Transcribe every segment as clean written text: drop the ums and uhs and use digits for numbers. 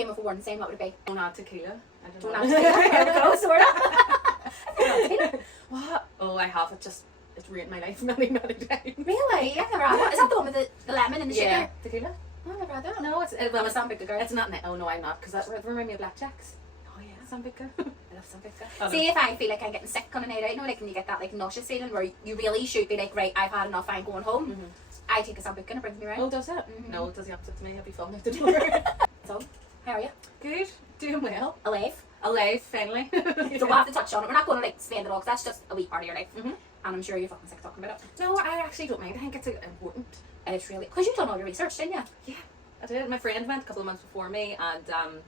came with a warning saying, what would it be? Don't add tequila. I Don't know. add tequila. There we go, sort of. What? Oh, I have. It's ruined my life many times. Really? I've never had that. Is that the one with the lemon and the Yeah. sugar? Tequila? Oh, I've never had that. No, it's Well, it's Sambuca, girl. It's not. Oh no, I'm not, because that reminds me of blackjacks. Oh, yeah. Sambuca. I love Sambuca. See, if I feel like I'm getting sick on a night out, you know, like when you get that like nauseous feeling where you really should be like, right, I've had enough, I'm going home. I take a Sambuca and it brings me around. Oh, does it? No, it does the opposite to me. I'll be falling out the door. So, how are you? Good. Doing well. Alive. Alive, finally. So we'll have to touch on it. We're not going to like spend it all because that's just a wee part of your life. And I'm sure you're fucking sick of talking about it. No, I actually don't mind. I think it's important. It's really, because you've done all your research, didn't you? Yeah, I did. My friend went a couple of months before me, and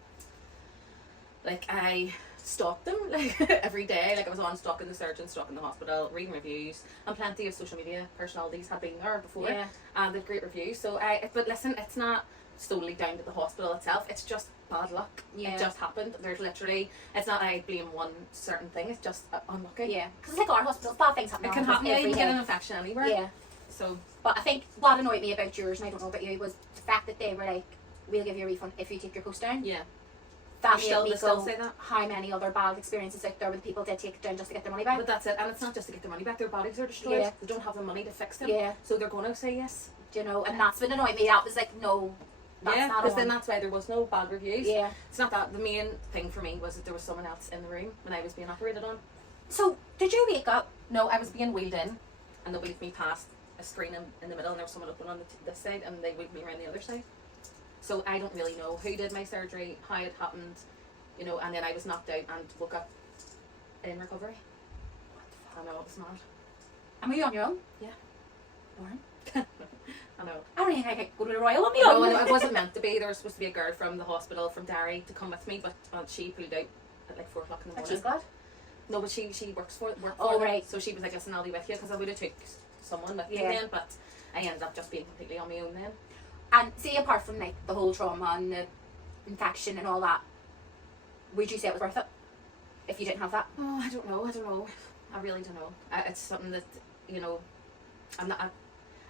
like I stalked them like every day. Like I was on stalking the surgeon, stalking the hospital, reading reviews, and plenty of social media personalities had been there before, and they'd great reviews. So but listen, it's not solely down to the hospital itself. It's just bad luck. It just happened. There's literally, it's not I blame one certain thing. It's just unlucky. Yeah, because it's like our hospitals, bad things happen. It can happen. Yeah, you can get an infection anywhere. Yeah. So, but I think what annoyed me about yours, and I don't know about you, was the fact that they were like, "We'll give you a refund if you take your post down." Yeah. That They made me still go, say that. how many other bad experiences out there where the people did take it down just to get their money back? But that's it, and it's not just to get their money back. Their bodies are destroyed. Yeah. They don't have the money to fix them. Yeah. So they're going to say yes. Do you know? And that's what annoyed me. That was like, no, that's not because on. then that's why there was no bad reviews. Yeah. It's not that. The main thing for me was that there was someone else in the room when I was being operated on. So did you wake up? No, I was being wheeled in, and they wheeled me past a screen in the middle, and there was someone open on this side, and they wheeled me around the other side. So I don't really know who did my surgery, how it happened, you know, and then I was knocked out and woke up in recovery. I know, it was mad. And were you on your own? Yeah. Lauren? I know. I don't think I could go to the Royal on my own. No, it wasn't meant to be. There was supposed to be a girl from the hospital from Derry to come with me, but she pulled out at like 4 o'clock in the And morning. she's glad? No, but she works for Oh, them. right. So she was like, listen, I'll be with you, because I would have took someone with me Yeah. then, but I ended up just being completely on my own then. And see, apart from like the whole trauma and the infection and all that, would you say it was worth it if you didn't have that? Oh, I don't know. I really don't know. It's something that, you know,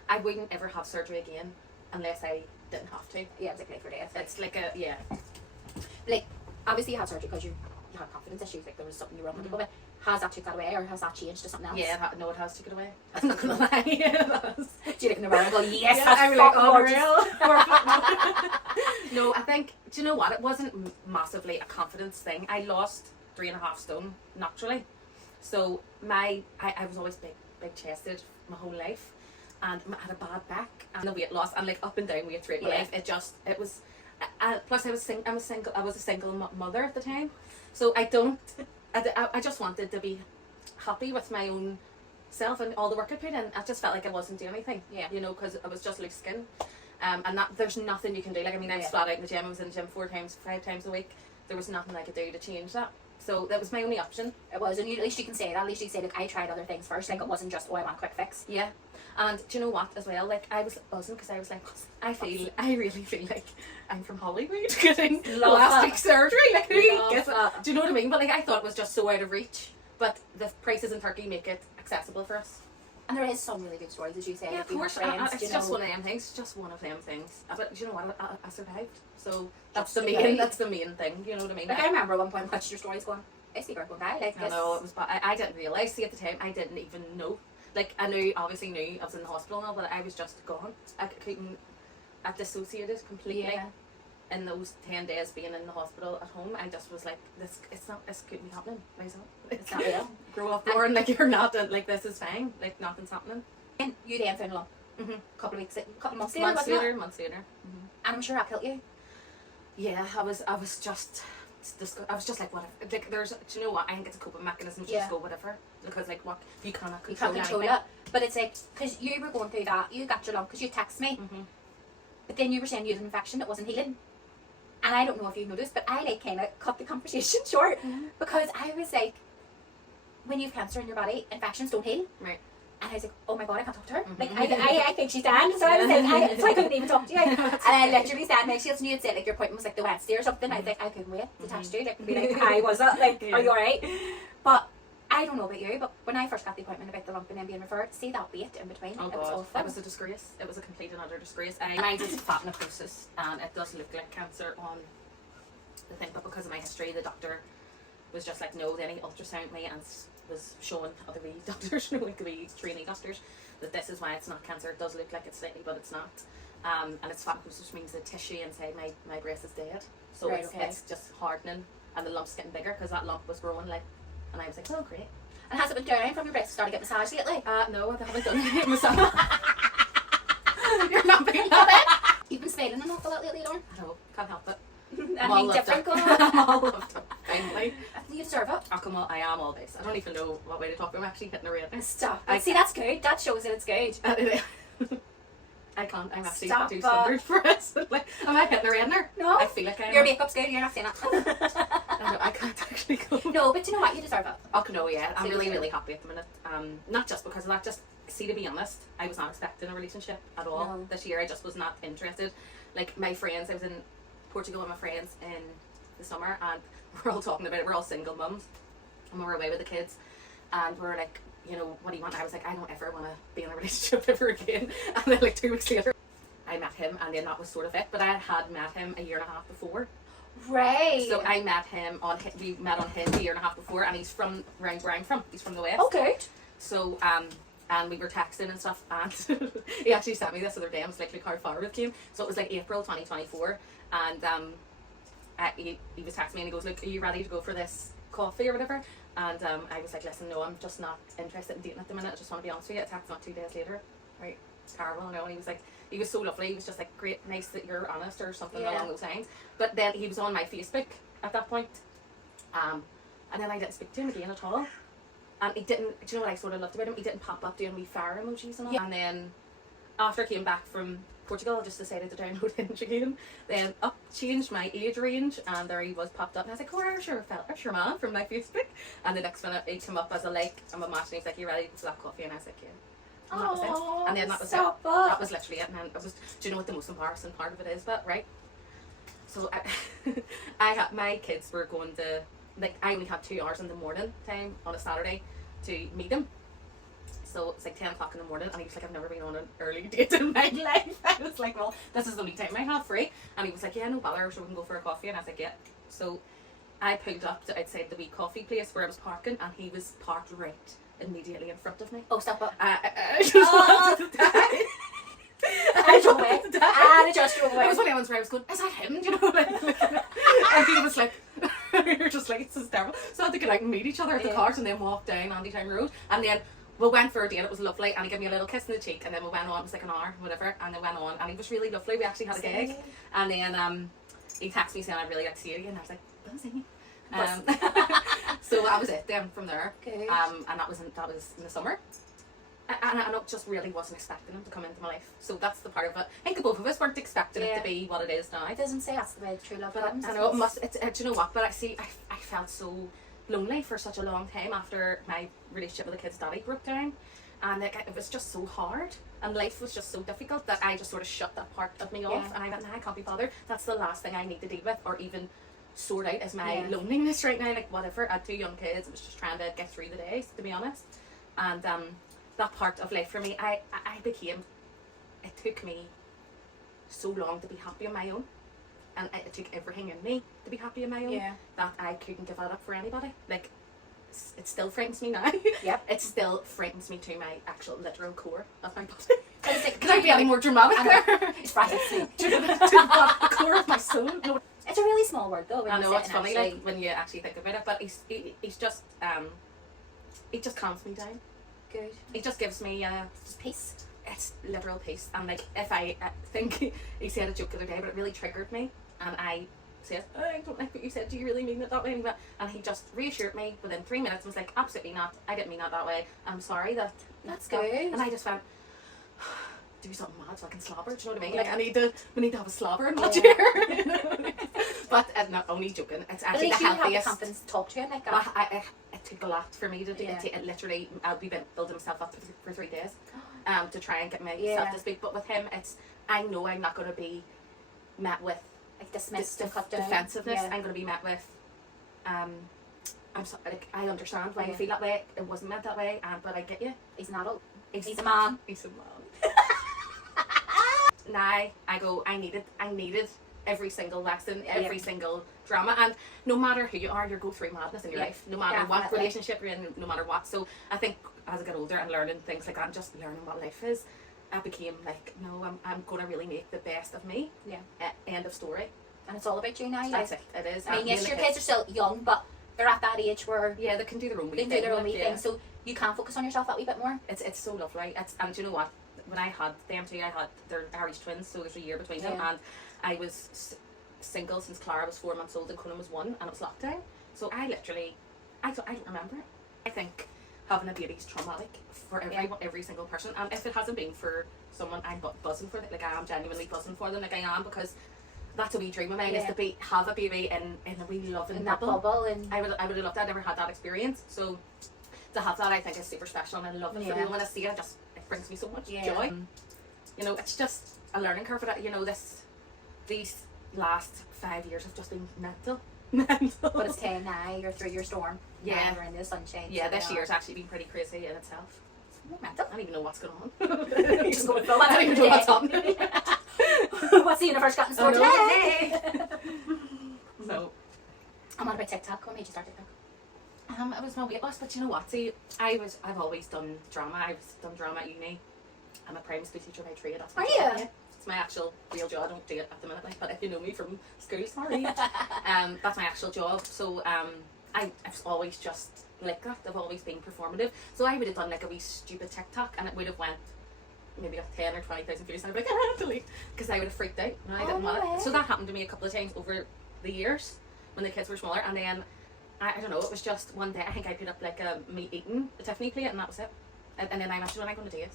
I wouldn't ever have surgery again unless I didn't have to. Yeah, it was like life or death. It's like a, yeah. Like, obviously you had surgery because you had confidence issues, like there was something you were uncomfortable with. Has that took that away, or has that changed to something else? Yeah, it has to get away. I'm not gonna lie. Do you look in the mirror and go, yes, Yeah, that's I was like, fucking oh, gorgeous. No, I think, do you know what? It wasn't massively a confidence thing. I lost 3.5 stone naturally. So I was always big chested my whole life, and I had a bad back and the weight loss and like up and down weight throughout my life. It was plus I was a single mother at the time, so I just wanted to be happy with my own self and all the work I put in. I just felt like I wasn't doing anything, you know, because I was just loose skin, and that there's nothing you can do. Like, I mean, I was flat out in the gym. I was in the gym 5 times a week. There was nothing I could do to change that. So that was my only option. It was, and at least you can say that. At least you can say, like, I tried other things first. Like, it wasn't just, oh, I want a quick fix. Yeah. And do you know what, as well? Like, I was buzzing because I was like, I really feel like I'm from Hollywood getting plastic surgery. Like, who gets it? Do you know what I mean? But like, I thought it was just so out of reach. But the prices in Turkey make it accessible for us. And there is some really good stories, as you say. Yeah, like, of course. Friends, It's just one of them things. It's just one of them things. But do you know what? I survived. So that's Just the okay. main. That's the main thing. You know what I mean? Like, I remember at one point watching your stories going, is the girl going die? Like, I know, it was bad. I didn't realise. See, at the time, I didn't even know. Like, obviously knew I was in the hospital and all, but I was just gone. I dissociated completely. Yeah. In those 10 days being in the hospital at home, I just was like, this couldn't be happening. Myself. It's not real. Grow up, Lauren, like, you're not, like, this is fine. Like, nothing's happening. And you then found a lump. Mm-hmm. Couple months later, wasn't it? Months later. Mm-hmm. And I'm sure that killed you. Yeah, I was just like, whatever. Like, do you know what? I think it's a coping mechanism to Yeah. just go whatever, because like, what, you cannot You control can't control anything. it. But it's like, because you were going through that, you got your lump because you texted me, Mm-hmm. but then you were saying you had an infection that wasn't healing. And I don't know if you noticed, but I like kind of cut the conversation short because I was like, when you have cancer in your body, infections don't heal. Right. And I was like, oh my god, I can't talk to her. Mhm. Like, I think she's done. So I was like, so I couldn't even talk to you. And I literally said, like, and you had said, like, your appointment was like the Wednesday or something. I was like, I couldn't wait to touch you. Like, and be like, hi, was it? Like, are you alright? But I don't know about you, but when I first got the appointment about the lump and then being referred, see that wait in between. Oh it was god, awful. that was a disgrace. It was a complete and utter disgrace. I did fat necrosis, and it does look like cancer on I think, but because of my history, the doctor was just like, no. Then he ultrasounded me and was showing other wee doctors, like the wee trainee doctors, that this is why it's not cancer. It does look like it's slightly, but it's not. And it's fibrosis, which means the tissue inside my breast is dead. So Right, it's just hardening, and the lump's getting bigger because that lump was growing like. And I was like, oh great. And has it been down from your breast? Started getting massaged lately? No, I haven't done it myself. You're not being that. You've been smiling an awful lot lately, Lauren. I know, can't help it. Anything different going on? I'm all loved up. Finally. You deserve it. Oh, come on, I am all this. I don't even know what way to talk. I'm actually hitting a rate. Stop. See, that's good. That shows that it's good. I can't. I'm actually Stop too it. standard for it. Like, am I hitting a redner? No. I feel like I am. Your makeup's good. You're not saying I it. don't know, I can't actually go. No, but you know what? You deserve it. Oh no, yeah. I'm So really, you- really happy at the minute. Not just because of that. Just see, to be honest, I was not expecting a relationship at all No. this year. I just was not interested. Like my friends, I was in Portugal with my friends in the summer, and we're all talking about it. We're all single mums, and we were away with the kids, and we were like, you know, what do you want? I was like, I don't ever want to be in a relationship ever again. And then like 2 weeks later, I met him, and then that was sort of it. But I had met him a year and a half before. Right. So I met him we met on Hinge a year and a half before, and he's from around where I'm from. He's from the West. Oh, good. So and we were texting and stuff, and he actually sent me this other day. I was like how far it came. So it was like April 2024, and he was texting me and he goes, look, are you ready to go for this coffee or whatever? And I was like, listen, no, I'm just not interested in dating at the minute. I just want to be honest with you. I texted not 2 days later. Right, terrible, I know. And he was like, he was so lovely. He was just like, great, nice that you're honest or something Yeah. along those lines. But then he was on my Facebook at that point, and then I didn't speak to him again at all. And he didn't, do you know what I sort of loved about him? He didn't pop up doing wee fire emojis and all. Yeah. And then after I came back from Portugal, I just decided to download Hinge again. Then changed my age range, and there he was popped up. And I was like, oh, there's your man from my Facebook. And the next minute he came up as a like, I'm imagining he's like, you ready to have coffee? And I was like, yeah. And that was it. And then that was it. Stop That was literally it. And then it was, do you know what the most embarrassing part of it is? But right. So I had, my kids were going to, like, I only had 2 hours in the morning time on a Saturday to meet him. So it's like 10 o'clock in the morning, and he was like, I've never been on an early date in my life. I was like, well, this is the only time I have free. And he was like, yeah, no bother, so we can go for a coffee. And I was like, yeah. So I pulled up to outside the wee coffee place where I was parking, and he was parked right immediately in front of me. Oh, stop it. I just wanted to die. I drove away. And I just drove It away. was one of the ones where I was going, is that him? You know, like, and he was like, you're just like, this is terrible. So I had to get out and meet each other at the Yeah. cars, and then walk down Andy Town Road, and then we went for a date. It was lovely, and he gave me a little kiss in the cheek, and then we went on. It was like an hour, whatever, and then went on, and he was really lovely. We actually had a gig, and then he texted me saying, I'd really like to see you again. And I was like, don't see me. So that was it then from there. Good. And that was in the summer. And I just really wasn't expecting him to come into my life. So that's the part of it. I think the both of us weren't expecting it Yeah. to be what it is now. It doesn't say that's the way true love But comes. I know it must. Do you know what? But I felt so lonely for such a long time after my relationship with the kid's daddy broke down, and like, it was just so hard, and life was just so difficult that I just sort of shut that part of me off, Yeah. and I went, nah, I can't be bothered. That's the last thing I need to deal with, or even sort out, is my Yeah. loneliness right now. Like whatever. I had 2 young kids. I was just trying to get through the days, to be honest, and that part of life for me, I became. It took me so long to be happy on my own. And it took everything in me to be happy on my own, Yeah. that I couldn't give that up for anybody. Like, it still frightens me now. Yep. It still frightens me to my actual literal core of my body. It's Can I be any more dramatic there? It's frightening. to the core of my soul. No, It's a really small word though. When I you know sit it's and funny, actually- like when you actually think about it. But he's just he just calms me down. Good. He just gives me Just peace. it's literal peace. And like, if I think he said a joke the other day, but it really triggered me, and I said, oh, I don't like what you said, do you really mean it that way? And he just reassured me within 3 minutes and was like, absolutely not, I didn't mean that that way, I'm sorry that That's that-" good. And I just went, do something mad so I can slobber, do you know what I mean? Yeah. Like, we need to have a slobber in my Yeah. chair. You know what I mean? But I'm not only joking, it's At actually least the you have the healthiest. confidence to talk to him like But that. it took a lot for me to do Yeah. it. Literally, we've been building myself up for 3 days, to try and get myself Yeah. to speak. But with him, I know I'm not going to be met with Like dismissed and cut down. defensiveness. Yeah. I'm going to be met with, I'm sorry, like, I understand why you Yeah. feel that way. It wasn't meant that way, but I get you. He's an adult. He's a man. He's a man. Now I go, I needed every single lesson, every single drama, and no matter who you are, you go through madness in your life, no matter what relationship you're in, no matter what. So I think as I got older and learning things like that and just learning what life is, I became like, no, I'm going to really make the best of me. End of story. And it's all about you now. That's it. It is. I mean, yes, your kids are still young, but they're at that age where they can do their own wee thing. They can do their own wee thing, so you can focus on yourself that wee bit more. It's so lovely. And do you know what? When I had them two, they're Irish twins, so there's a year between them, and I was single since Clara was 4 months old and Conan was 1, and it was lockdown. So I don't remember it. I think having a baby is traumatic for every single person, and if it hasn't been for someone, I'm buzzing for it. Like, I am genuinely buzzing for them, like I am, because that's a wee dream of mine, is to have a baby in a wee loving bubble. And I would have loved that. I never had that experience, so to have that, I think, is super special, and I love it for me. When I see it, it brings me so much joy. You know, it's just a learning curve for that. You know, these last 5 years have just been mental. But it's 10 now, you're through your storm. Now we're in the sunshine. Yeah, this year's actually been pretty crazy in itself. Mental. I don't even know what's going on. Just going full. I don't even know what's happening. What's the universe got in store today? So, I'm on about TikTok. What made you start TikTok? It was my weight loss, but you know what? See, I've always done drama. I've done drama at uni. I'm a primary school teacher by trade. That's my job. Yeah. It's my actual real job. I don't do it at the minute, like, but if you know me from school, sorry. That's my actual job. So I've always just like that. I've always been performative. So I would have done like a wee stupid TikTok, and it would have went maybe got 10 or 20,000 views, and I'd be like, I delete, because I would have freaked out and I didn't want it. So that happened to me a couple of times over the years when the kids were smaller, and then I don't know, it was just one day I think I put up like a me eating a Tiffany plate, and that was it. And then I mentioned, when I going to date,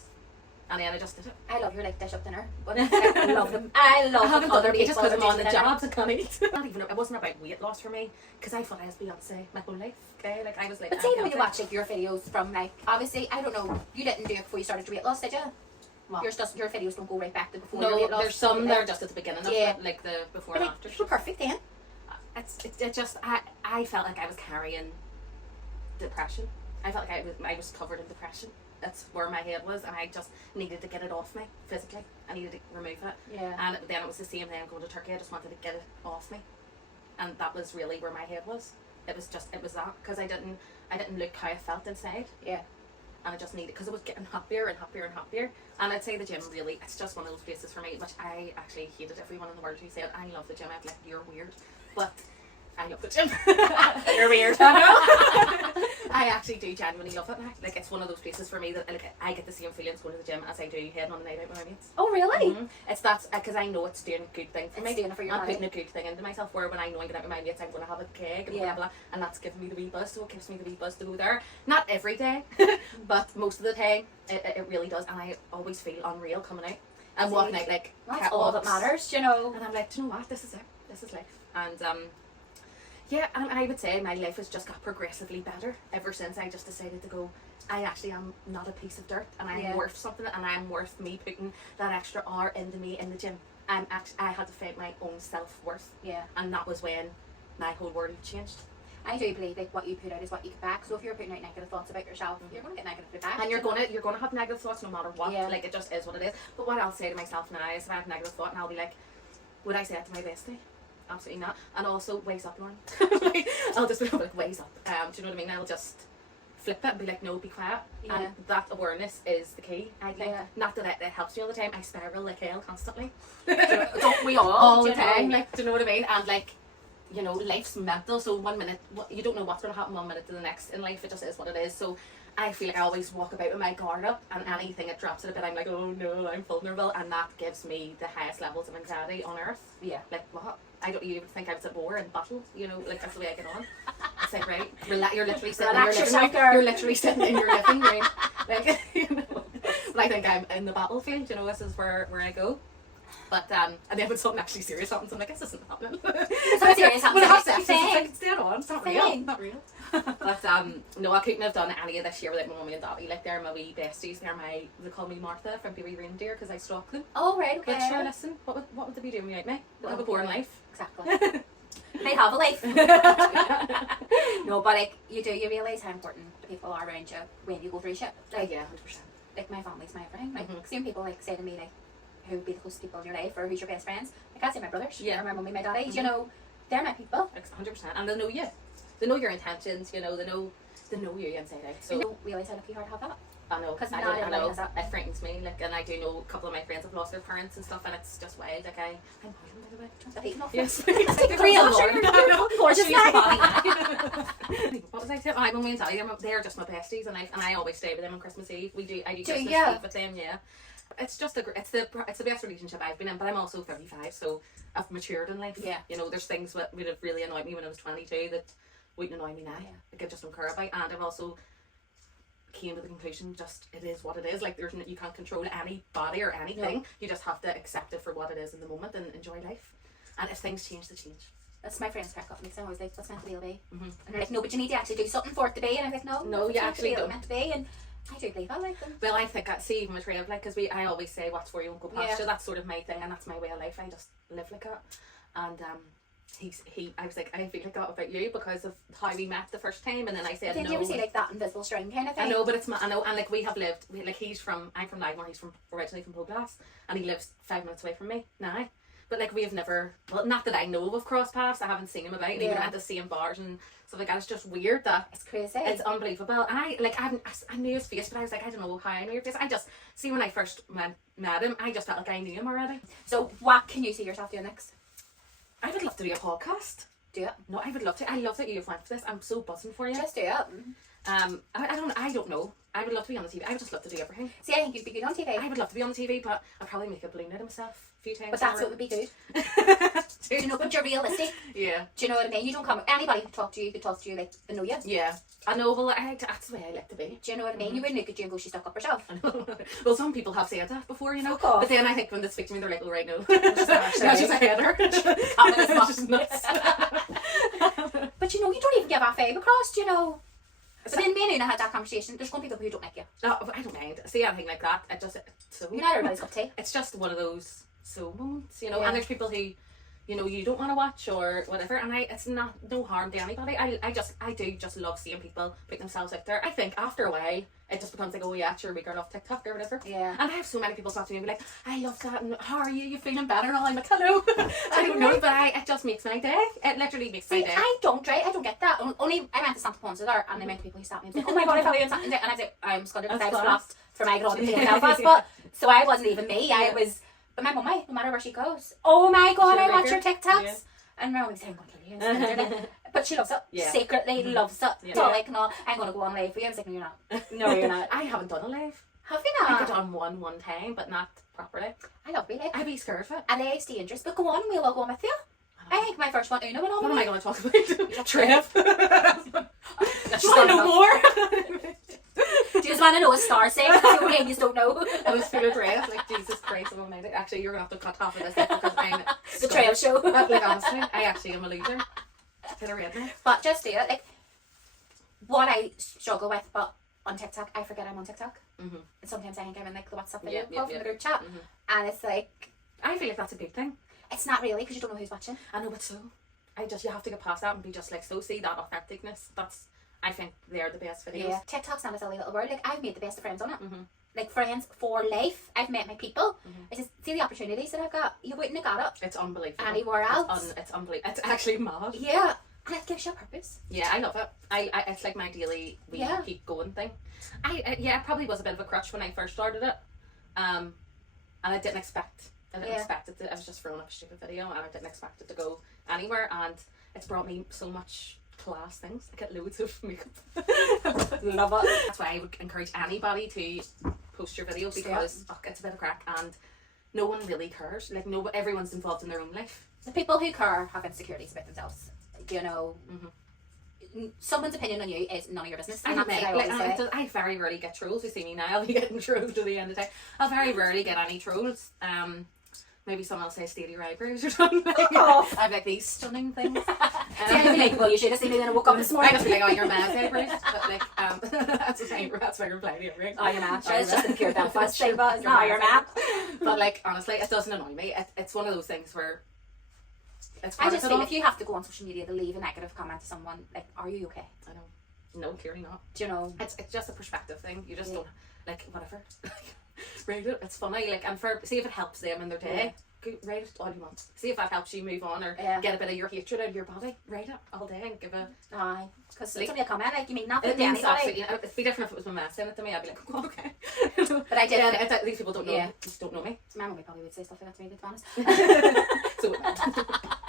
and then I just did it. I love your like dish up dinner, but I love them. I haven't done it just because I'm on the jobs and can't eat. It wasn't about weight loss for me, because I thought I was Beyonce my whole life. Okay, like I was like. But see, when you watch like your videos from like, obviously, I don't know, you didn't do it before you started your weight loss, did you? Well, your videos don't go right back to before your weight loss. There's some that are just at the beginning of it, like the before and after. You're perfect then. It just I felt like I was carrying depression. I felt like I was covered in depression. That's where my head was, and I just needed to get it off me physically. I needed to remove it. Yeah. And then it was the same thing going to Turkey. I just wanted to get it off me, and that was really where my head was. It was that, because I didn't look how I felt inside. Yeah. And I just needed, because I was getting happier and happier and happier. And I'd say the gym really, it's just one of those places for me, which I actually hated everyone in the world who said, I love the gym. I'd like, you're weird. But I love the gym. You're weird. I actually do genuinely love it now. Like, it's one of those places for me that like, I get the same feelings going to the gym as I do heading on a night out with my mates. Oh, really? Mm-hmm. It's that, because I know it's doing a good thing for me. It's doing it for your I'm body. putting a good thing into myself, where when I know I'm going out with my mates, I'm going to have a keg and blah, blah, and that's giving me the wee buzz. So it gives me the wee buzz to go there. Not every day, but most of the time, it really does. And I always feel unreal coming out and walking out like that's all that matters, you know. And I'm like, do you know what? This is it. This is life. And yeah, and I would say my life has just got progressively better ever since I just decided to go, I actually am not a piece of dirt, and I'm worth something, and I'm worth me putting that extra hour into me in the gym. I had to find my own self-worth. Yeah. And that was when my whole world changed. I do believe like what you put out is what you get back. So if you're putting out negative thoughts about yourself, you're gonna get negative back. And you're gonna have negative thoughts no matter what. Yeah. Like, it just is what it is. But what I'll say to myself now is, if I have a negative thought, and I'll be like, would I say it to my bestie? Absolutely not. And also, ways up, Lauren. I'll just be like, ways up. Do you know what I mean? I'll just flip it and be like, no, be quiet. Yeah. And that awareness is the key, I think. Yeah. Not that it helps me all the time. I spiral like hell constantly. Don't we all? All the time. Like, do you know what I mean? And like, you know, life's mental. So 1 minute, you don't know what's going to happen 1 minute to the next in life. It just is what it is. So I feel like I always walk about with my guard up, and anything that drops it a bit, I'm like, oh no, I'm vulnerable. And that gives me the highest levels of anxiety on earth. Yeah. Like, what? I don't even think I was at war in battle, you know, like, that's the way I get on. It's like, right, you're literally sitting in your living room. You're literally sitting in your living room. Like, you know, but I think I'm in the battlefield, you know, this is where I go. But, and then when something actually serious happens, I'm like, this isn't happening. Something serious happens. It's like, it's dead on, it's not real. Not real. But, no, I couldn't have done any of this year without my mummy and daddy. Like, they're my wee besties. They call me Martha from Baby Reindeer, because I stalk them. Oh, right, okay. But sure, listen, what would they be doing without me? They'll have a boring life. Exactly. They have a life. No, but like, you realise how important the people are around you when you go through shit. Like, yeah, 100%. Like, my family's my everything. Like, some people like say to me like, who would be the closest people in your life, or who's your best friends. Like I'd say my brothers, Yeah. or my mummy, my daddy. You know, they're my people. 100%, and they know you. They know your intentions. You know, they know you inside out. So You don't realise how lucky you are to have that. I know, 'Cause I not know, everybody has that. it frightens me. Like, and I do know a couple of my friends have lost their parents and stuff, and it's just wild. Like, I'm Ireland, by the way. The hating off Yes, Like real, gorgeous now. What was I saying? I when tell you, they're just my besties, and I always stay with them on Christmas Eve. I do Christmas you? Eve with them. Yeah, it's just it's the best relationship I've been in. But I'm also 35, so I've matured in life. Yeah. You know, there's things that would have really annoyed me when I was 22 that wouldn't annoy me now. Yeah. Like, I just don't care about, and I've also came to the conclusion just it is what it is. Like, you can't control anybody or anything. No. You just have to accept it for what it is in the moment and enjoy life. And if things change, they change. That's my friends crack up. Like, I'm always like, what's meant to be will be. Mm-hmm. And they're like, no, but you need to actually do something for it to be. And I'm like, no, you it's actually meant to be, don't. it's meant to be. And I do believe I like them. Well, I think I see even with Ray, like, because I always say what's for you won't go past Yeah. you. That's sort of my thing, and that's my way of life. I just live like that. And I was like, I feel like that about you because of how we met the first time, and then I said Did no. you ever see like that invisible string kind of thing? I know, but I know, and like we have lived. Like I'm from Lightmore. He's originally from Poglass, and he lives 5 minutes away from me now. But like we have never, well, not that I know of crossed paths. I haven't seen him about, and even at the same bars and stuff like that. It's just weird that It's crazy. it's unbelievable. And I knew his face, but I was like, I don't know how I knew your face. I just see when I first met him, I just felt like I knew him already. So what can you see yourself doing next? I would love to do a podcast. Do it. No, I would love to. I love that you've went for this. I'm so buzzing for you. Just do it. I don't know. I would love to be on the TV. I would just love to do everything. See, I think you'd be good on TV. I would love to be on the TV, but I'd probably make a balloon out of myself a few times. But that's what would be good. Do you know, but you're realistic. Yeah. Do you know what I mean? You don't come. Anybody could talk to you like they know you. Yeah. I know. Well, that's the way I like to be. Do you know what I mean? You wouldn't look at you and go, she's stuck up herself. I know. Well, some people have said that before, you know. Fuck off. But then I think when they speak to me, they're like, "Oh, right, no, Just not no, she's a header." Just nuts. But you know, you don't even give off vibe across. Do you know? But then me and Una had that conversation. There's some people who don't like you. No, but I don't mind. See anything like that. You're not everybody's cup of tea. It's just one of those moments, you know. Yeah. And there's people who, you know, you don't want to watch or whatever. And it's not no harm to anybody. I do just love seeing people put themselves out there. I think after a while, it just becomes like, oh yeah, sure, we girl off TikTok or whatever. Yeah. And I have so many people stop to me and be like, I love that. And how are you? You feeling better? And I'm like, hello. I don't know, but it just makes my day. It literally makes my See, day. I don't get that. Only I went to Santa Ponsa there, and the amount of people who stopped me and was like, "Oh my god, I follow you on Santa," and I was like, "I'm scared because I was lost for my god in Belfast." But so I wasn't even me. I was. But my mummy, no matter where she goes, oh my god, I watch her TikToks, Yeah. and my mummy's saying, "I'm gonna kill you," but she loves it. Yeah. Secretly loves it. Yeah. So like, no, I'm gonna go on live for you. I was like, "No, you're not. No, you're not." I haven't done a live. Have you I not? could done one time, but not properly. I love being live. I'd be scared of it. And it's dangerous, but go on, we'll all go on with you. I think my first one, Una went on What with am I me. going to talk about? Trev. Do Do you want to know more? you just want to know a star saying? That's the only thing you don't know. I was full of Trev. Like, Jesus Christ, I'm amazing. Actually, you're going to have to cut half of this because I'm The trail show. Like, honestly, I actually am a loser. Hit a red now. But just do it. Like, what I struggle with, but on TikTok, I forget I'm on TikTok. Mm-hmm. And sometimes I think I'm in like the WhatsApp video Yeah, call from the group chat. Mm-hmm. And it's like, I feel like that's a big thing. it's not really because you don't know who's watching. I know, but so. You have to get past that and be just like, so see that authenticness. I think they're the best videos. Yeah. TikTok's not a silly little world. Like, I've made the best of friends on it. Mm-hmm. Like, friends for life. I've met my people. Mm-hmm. I just see the opportunities that I've got. You wouldn't have got it It's unbelievable. anywhere else. It's unbelievable. It's actually mad. Yeah. And it gives you a purpose. Yeah, I love it. I it's like my daily keep going thing. It probably was a bit of a crutch when I first started it, and I didn't expect. I didn't expect it to. I was just throwing up a stupid video, and I didn't expect it to go anywhere. And it's brought me so much class things. I get loads of makeup. Love it. That's why I would encourage anybody to post your videos because it's a bit of crack, and no one really cares. Like everyone's involved in their own life. The people who care have insecurities about themselves. You know, someone's opinion on you is none of your business. And that's what I always say. I very rarely get trolls. You see me now, I'll be getting trolls to the end of the day. I'll very rarely get any trolls. Maybe someone will say steal your eyebrows or something. I have like these stunning things. See, I'd be like, well, you should have seen me when I woke up this morning. I just be like, oh, your man's eyebrows. But like, that's my reply to your ring. Oh, your man. Sure, it's just in pure Belfast thing, but it's not your man. But like, honestly, it doesn't annoy me. It's one of those things where it's I just think if you have to go on social media to leave a negative comment to someone, like, are you okay? I know. No, clearly not. Do you know? It's just a perspective thing. You just don't, like, whatever. Write it. It's funny. Like, and see if it helps them in their day. Write it all you want. See if that helps you move on or get a bit of your hatred out of your body. Write it all day and give a... Aye. Because it's only a comment, like, you mean nothing It to means anybody. absolutely, it'd be different if it was my mum saying it to me. I'd be like, oh, okay. But I did. Yeah, these people don't know. Yeah. Just don't know me. My mummy probably would say stuff like that to me, to be honest. So,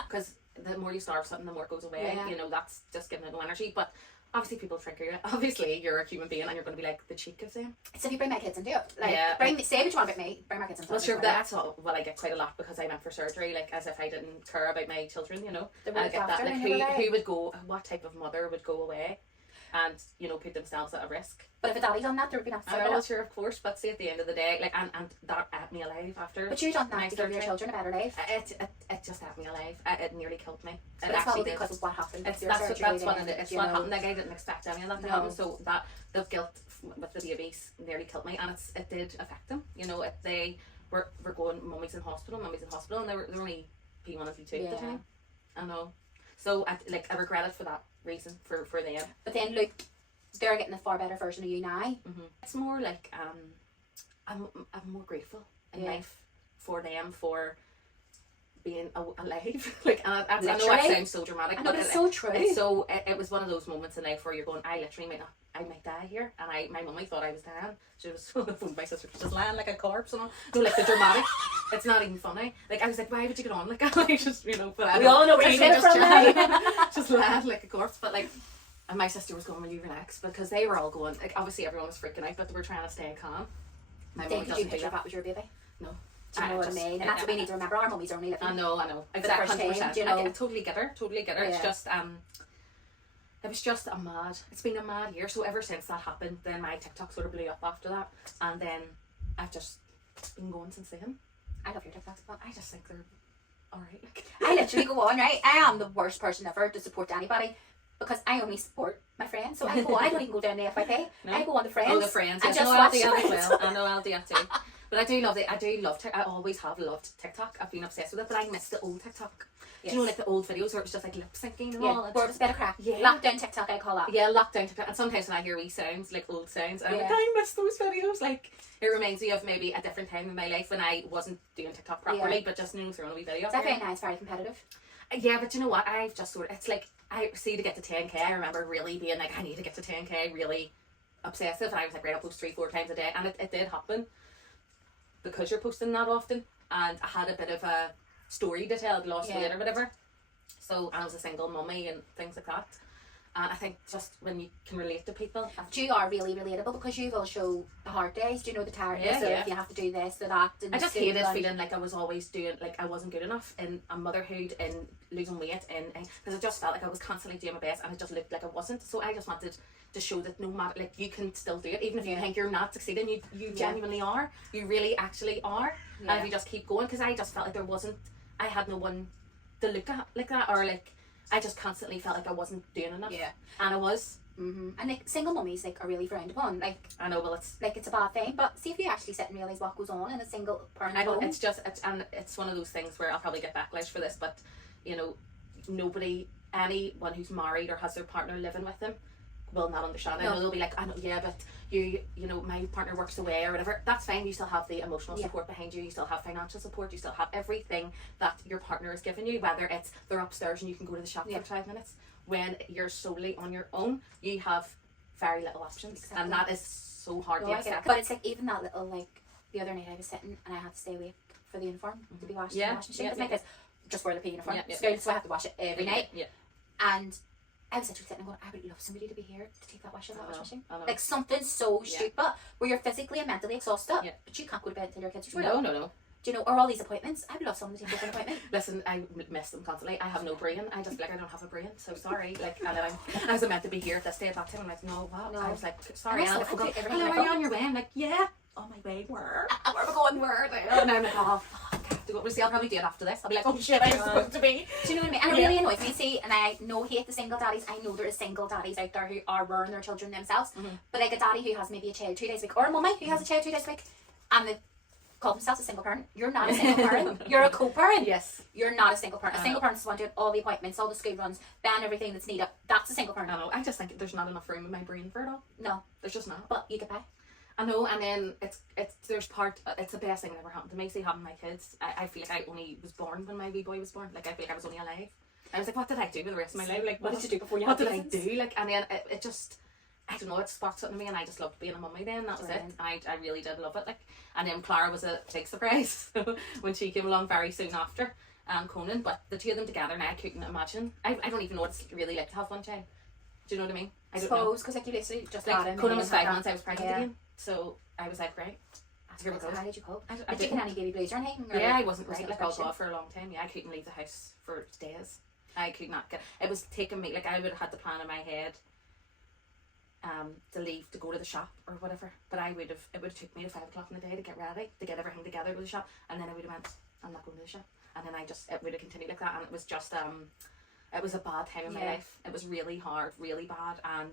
because the more you starve something, the more it goes away. Yeah. You know, that's just giving it no energy. But obviously, people trigger you. Obviously, you're a human being, and you're going to be like the cheek of them. So if you bring my kids into it, like, Yeah. say what you want about me, bring my kids into it. Well, sure, that's all. Well, I get quite a lot because I went for surgery, like as if I didn't care about my children. You know, They were I looked get that. after Like, when you were there. who would go? What type of mother would go away, and you know, put themselves at a risk? But if a daddy done that, there would be nothing I about know, it. sure, of course. But see, at the end of the day, like, and that ate me alive after. But you don't my have to give your surgery. children a better life. It just ate me alive. It nearly killed me. But It it's probably actually did. because of what happened. It's, with your that's surgery what then, it's you what know. happened. Like, I didn't expect any of that to No. happen. So that the guilt with the babies nearly killed me, and it did affect them. You know, they were going, mummy's in hospital, and they were only P1 and P2 at the time. I know. So I regret it for that reason for them. But then look, they're getting a far better version of you now. Mm-hmm. It's more like I'm more grateful in life for them for being alive. Like, and I know that sounds so dramatic, but it's so true. It was one of those moments in life where you're going, I literally might die here, and my mummy thought I was dying. She was on the phone with my sister, just lying like a corpse, and all. No, like the dramatic. It's not even funny. Like, I was like, why would you get on like that? Like, just, you know, but we all know where you get it from. Just lying like a corpse, but like. And my sister was going, will you relax? Because they were all going, like, obviously everyone was freaking out, but they were trying to stay calm. My mum Did you doesn't picture do that with your baby? No. Do you know what I mean? And that's what we need to remember. Our mummies are only living. I know. For the first time, do you know? I totally get her. Yeah. It's just, it was just it's been a mad year. So ever since that happened, then my TikTok sort of blew up after that. And then I've just been going since then. I love your TikToks, but I just think they're alright. I literally go on, right? I am the worst person ever to support anybody. Because I only support my friends, so I go on. I don't even go down the FYP. No? I go on the friends. Oh, the friends. And Yes. just No, watch I'll do the that as friends. well. I know I'll do that too. But I do love it. I always have loved TikTok. I've been obsessed with it, but I miss the old TikTok. Yes. Do you know, like the old videos where it was just like lip syncing and Yeah, all? where it was a bit of crap. Yeah. Lockdown TikTok, I call that. Yeah, lockdown TikTok. And sometimes when I hear wee sounds, like old sounds, I'm like, Yeah. I miss those videos. Like, it reminds me of maybe a different time in my life when I wasn't doing TikTok properly, but just throwing a wee video. Is that very nice, very competitive? Yeah, but you know what? I've just sort of, it's like, I see to get to 10k, I remember really being like, I need to get to 10k, really obsessive. And I was like, right, I'll post 3-4 times a day. And it did happen because you're posting that often. And I had a bit of a story to tell, lost weight or whatever. So, and I was a single mummy and things like that. And I think just when you can relate to people. You are really relatable because you will show the hard days, do you know, the tiredness of you have to do this, or that. And I just hated feeling like I was always doing, like I wasn't good enough in motherhood, in losing weight, because I just felt like I was constantly doing my best and it just looked like I wasn't. So I just wanted to show that no matter, like, you can still do it. Even if you think you're not succeeding, you genuinely are. You really actually are. And if you just keep going, because I just felt like I had no one to look at like that, or like, I just constantly felt like I wasn't doing enough. Yeah. And I was. Mm-hmm. And like single mummies like are really frowned upon. Like, I know, well, it's like it's a bad thing. But see if you actually sit and realise what goes on in a single parent I know home. it's one of those things where I'll probably get backlash for this, but you know, anyone who's married or has their partner living with them will not understand. No. I know they'll be like, I know, yeah, but you know, my partner works away or whatever. That's fine. You still have the emotional support behind you. You still have financial support. You still have everything that your partner is giving you. Whether it's they're upstairs and you can go to the shop for 5 minutes. When you're solely on your own, you have very little options, and that is so hard to accept. But it's like even that little, like the other night I was sitting and I had to stay awake for the uniform to be washed in the washing machine. It was like this, just wear the pee uniform. So I have to wash it every night. And I was literally sitting and going, I would love somebody to be here to take that wash out of that washing machine. Like something so stupid where you're physically and mentally exhausted, but you can't go to bed until your kids are asleep. No. Do you know, or all these appointments? I would love someone to take an appointment. Listen, I miss them constantly. I have no brain. I just feel like I don't have a brain. So sorry. Like, and then I was meant to be here at this day at that time. I'm like, no, what? No. I was like, sorry. And I forgot. Hello, are you on your way? I'm like, yeah. On my way. Where? Where are we going? Where? And I'm like, oh, fuck. I have to go. We'll see. I'll probably do it after this. I'll be like, oh shit, I'm supposed to be. Do you know what I mean? And it really annoys me. See, and I hate the single daddies. I know there is single daddies out there who are rearing their children themselves. But like a daddy who has maybe a child 2 days a week, or a mummy who has a child 2 days a week, and call themselves a single parent. You're not a single parent. You're a co-parent. Yes. You're not a single parent. A single parent is the one doing all the appointments, all the school runs, ban everything that's needed. That's a single parent. I know. I just think there's not enough room in my brain for it all. No. There's just not. But you get by. I know, and then it's the best thing that ever happened to me. See, having my kids, I feel like I only was born when my wee boy was born. Like, I feel like I was only alive. I was like, what did I do with the rest of my life? Like, What did you do before you what had did I kids? do? Like, and then it just, I don't know, it sparked something in me, and I just loved being a mummy then. That was Brilliant. it. I really did love it. Like, and then Clara was a big surprise when she came along very soon after, Conan. But the two of them together, now I couldn't imagine. I don't even know what it's really like to have one child. Do you know what I mean? I don't know. Suppose, because like you literally just had Like, him. Conan and was you had 5 that. months, I was pregnant Yeah. again. So I was like, right, here we go. How did you cope? I Did you didn't- get any baby blues or anything? Or Yeah, I wasn't was right. it Like, I was depression? off for a long time. Yeah, I couldn't leave the house for days. I could not get. It was taking me, like, I would have had the plan in my head to leave to go to the shop or whatever. But it would have took me to 5 o'clock in the day to get ready, to get everything together to the shop, and then I would have went, I'm not going to the shop, and then it would have continued like that, and it was just it was a bad time in my Yeah. life. It was really hard, really bad, and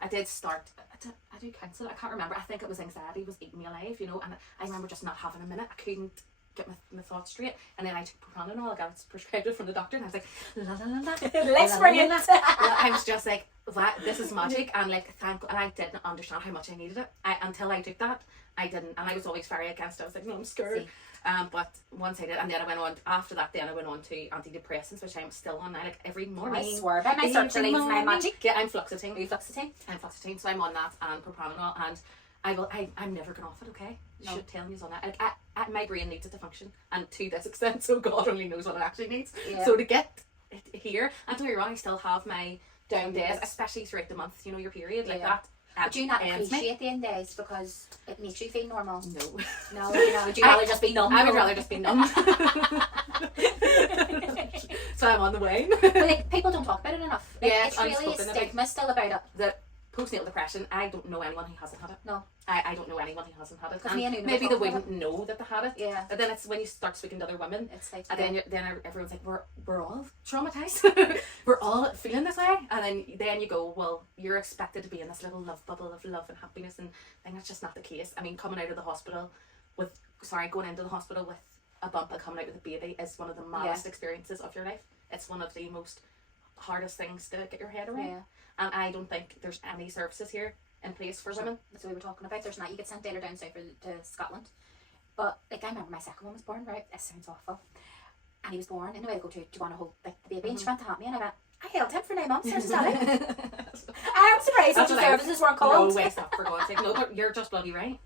I did start. I do counsel. I can't remember. I think it was anxiety was eating me alive, you know. And I remember just not having a minute. I couldn't get my thoughts straight. And then I took propranolol. I got it prescribed it from the doctor, and I was like, la la la la. Let's bring it. I was just like, wow, this is magic, and like and I didn't understand how much I needed it. Until I took that, I didn't, and I was always very against it. I was like, no, I'm scared. See. But once I did, and then I went on after that. Then I went on to antidepressants, which I'm still on now. Like every morning. I swear by my sertraline, my morning. magic. Yeah, I'm fluoxetine. Refluxetine. I'm fluoxetine, so I'm on that and propranolol, and I'm never going off it. Okay, you No. should tell me on that. Like, my brain needs it to function, and to this extent, so God only knows what it actually needs. Yeah. So to get it here, and don't get me wrong, I still have my down days, Yes. especially throughout the month. You know, your period like Yeah. that. But do you not ends me. appreciate the end days because it makes you feel normal? No. No, you know, would you rather just be numb? I would rather just be numb. So I'm on the way. But like, people don't talk about it enough. Like, Yeah, it's it's really a unspoken, stigma still about it. The postnatal depression, I don't know anyone who hasn't had it. No. I don't know anyone who hasn't had it. 'Cause And me and Una maybe were they talking wouldn't know that they had it. Yeah. But then it's when you start speaking to other women, It's like, and then everyone's like, we're all traumatized. We're all feeling this way. And then you go, well, you're expected to be in this little love bubble of love and happiness, and I think that's just not the case. I mean, coming into the hospital with a bump and coming out with a baby is one of the maddest experiences of your life. It's one of the most hardest things to get your head around. Yeah. And I don't think there's any services here in place for women. That's what we were talking about. There's not. You get sent down or down south to Scotland. But like I remember my second one was born, right? This sounds awful. And he was born, and the way to go to, do you want to hold like the baby? And she went to help me, and I went, I held him for 9 months. There's Sally. I am surprised That's social what I- services weren't called. No way, stop, for God's sake. No, but you're just bloody right.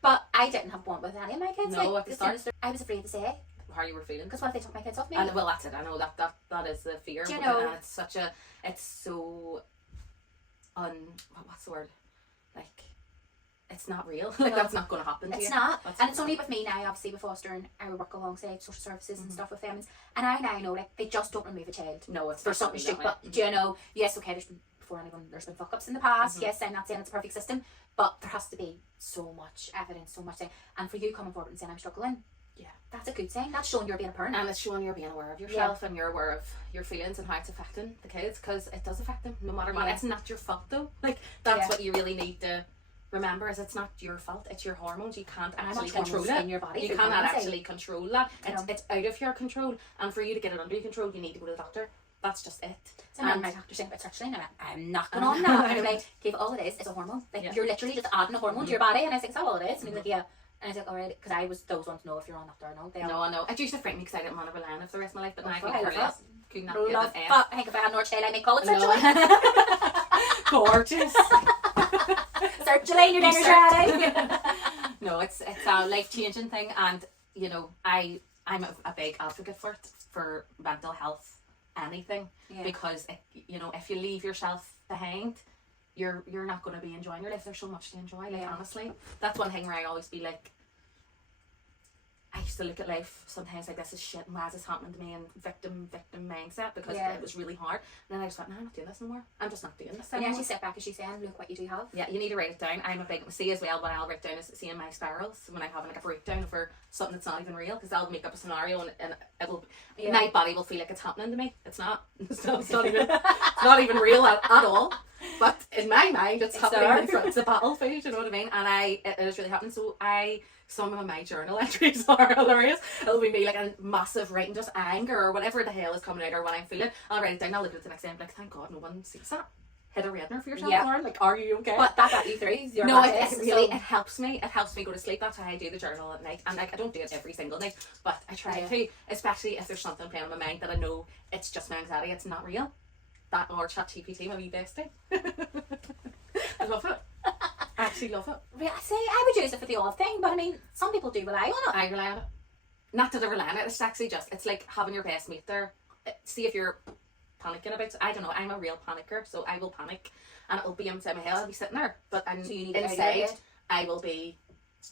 But I didn't have one with any of my kids. No, like, at the as soon as I was afraid to say, How you were feeling. because what if they took my kids off me? And well, that's it. I know that is the fear. Do you but know- then it's so what's the word? Like, it's not real. Like, No. that's not going to happen to you. It's not. That's And it's only with me now, obviously, with fostering, I work alongside social services and stuff with them. And I now know, like, they just don't remove a child No, it's for not something that stupid. way. But, do you know, yes, okay, there's been fuck ups in the past. Yes, I'm not saying it's a perfect system, but there has to be so much evidence, so much thing. And for you coming forward and saying, I'm struggling, Yeah. that's a good thing. That's showing you're being a parent. And it's showing you're being aware of yourself and you're aware of your feelings and how it's affecting the kids, because it does affect them no matter what. Yeah. It's not your fault though. Like, that's Yeah. what you really need to remember, is it's not your fault. It's your hormones. You can't And how actually much control hormones it. in your body You through cannot pregnancy. actually control that. You know. It's out of your control. And for you to get it under your control, you need to go to the doctor. That's just it. So now my doctor saying about sertraline, and I'm not going on that. And I'm like, okay, but all it is a hormone. Like, Yeah. you're literally just adding a hormone to your body. And I was like, is that all it is? And he's like, yeah. And I was like, alright, because I was those ones to know if you're on that or no. They No, I know. It used to frighten me because I didn't want to rely on it for the rest of my life, but now I I could love care less. it. Could not love give an but I think if I had no child, I may call it No. sertraline. Gorgeous. Sertraline, you're down your daddy. No, it's a life changing thing, and you know, I'm a big advocate for it, for mental health, anything, Yeah. because you know, if you leave yourself behind, you're not going to be enjoying your life. There's so much to enjoy. Like, Yeah. honestly, that's one thing where I always be like, I used to look at life sometimes like, this is shit, and why is this happening to me, and victim mindset, because Yeah. it was really hard. And then I just went, no, I'm not doing this anymore. I'm just not doing this And you anymore. actually sit back as you say, and look what you do have. Yeah, you need to write it down. I'm a big see as well. What I'll write down is seeing my spirals when I have like a breakdown over something that's not even real, because I'll make up a scenario and it will. Yeah. My body will feel like it's happening to me. It's not. It's not even. It's not even real at all. But in my mind, it's happening there. in front. It's a battlefield, you know what I mean? And it is really happening. So some of my journal entries are hilarious. It'll be me like a massive writing, just anger or whatever the hell is coming out or what I'm feeling. I'll write it down. I'll look at it the next day and be like, thank God no one sees that. Hit a reddener for yourself, Lauren. Like, are you okay? But that got you through. No, it really it helps me. It helps me go to sleep. That's how I do the journal at night. And like I don't do it every single night, but I try to, especially if there's something playing on my mind that I know it's just my anxiety. It's not real. That or ChatGPT, my wee bestie. I love it. I actually love it. Yeah, see, I would use it for the odd thing, but I mean, some people do rely on it. I rely on it. Not that I rely on it. It's actually just it's like having your best mate there. See if you're panicking about. I don't know. I'm a real panicker, so I will panic, and it'll be inside my head. I'll be sitting there, but I'm So you need inside. I will be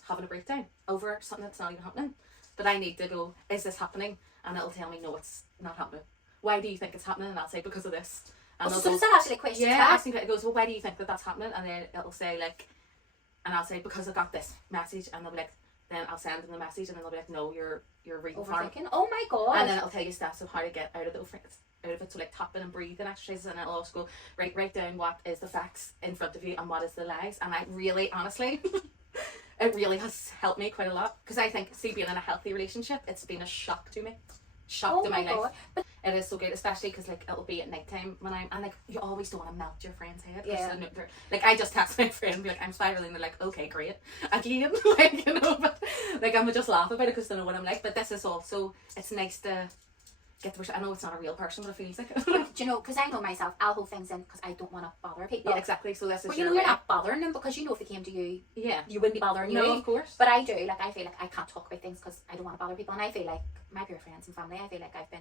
having a breakdown over something that's not even happening. But I need to go. Is this happening? And it'll tell me no, it's not happening. Why do you think it's happening? And I'll say because of this. And So does that actually question? yeah, I think it goes. Well, why do you think that that's happening? And then it'll say like, and I'll say because I got this message, and they'll be like, then I'll send them the message, and then they'll be like, no, you're reading harm. Overthinking. Oh my God. And then it'll tell you steps of how to get out of it, so like tapping and breathing exercises, and it'll also go write down what is the facts in front of you and what is the lies. And I really, honestly, it really has helped me quite a lot because I think, see, being in a healthy relationship, it's been a shock to me, to my life. But it is so good, especially because like it'll be at night time when I'm, and like you always don't want to melt your friend's head. Yeah. Like I just text my friend and be like, I'm spiraling. They're like, okay, great, again, like you know, but like I'm just laugh about it because they know what I'm like. But this is also, it's nice to get the. I know it's not a real person, but it feels like it. do you know? Because I know myself, I'll hold things in because I don't want to bother people. Yeah, exactly. So this is. But you know, you're not bothering them because you know if they came to you, yeah, you wouldn't be bothering you. No, of course. But I do. Like I feel like I can't talk about things because I don't want to bother people, and I feel like my pure friends and family, I feel like I've been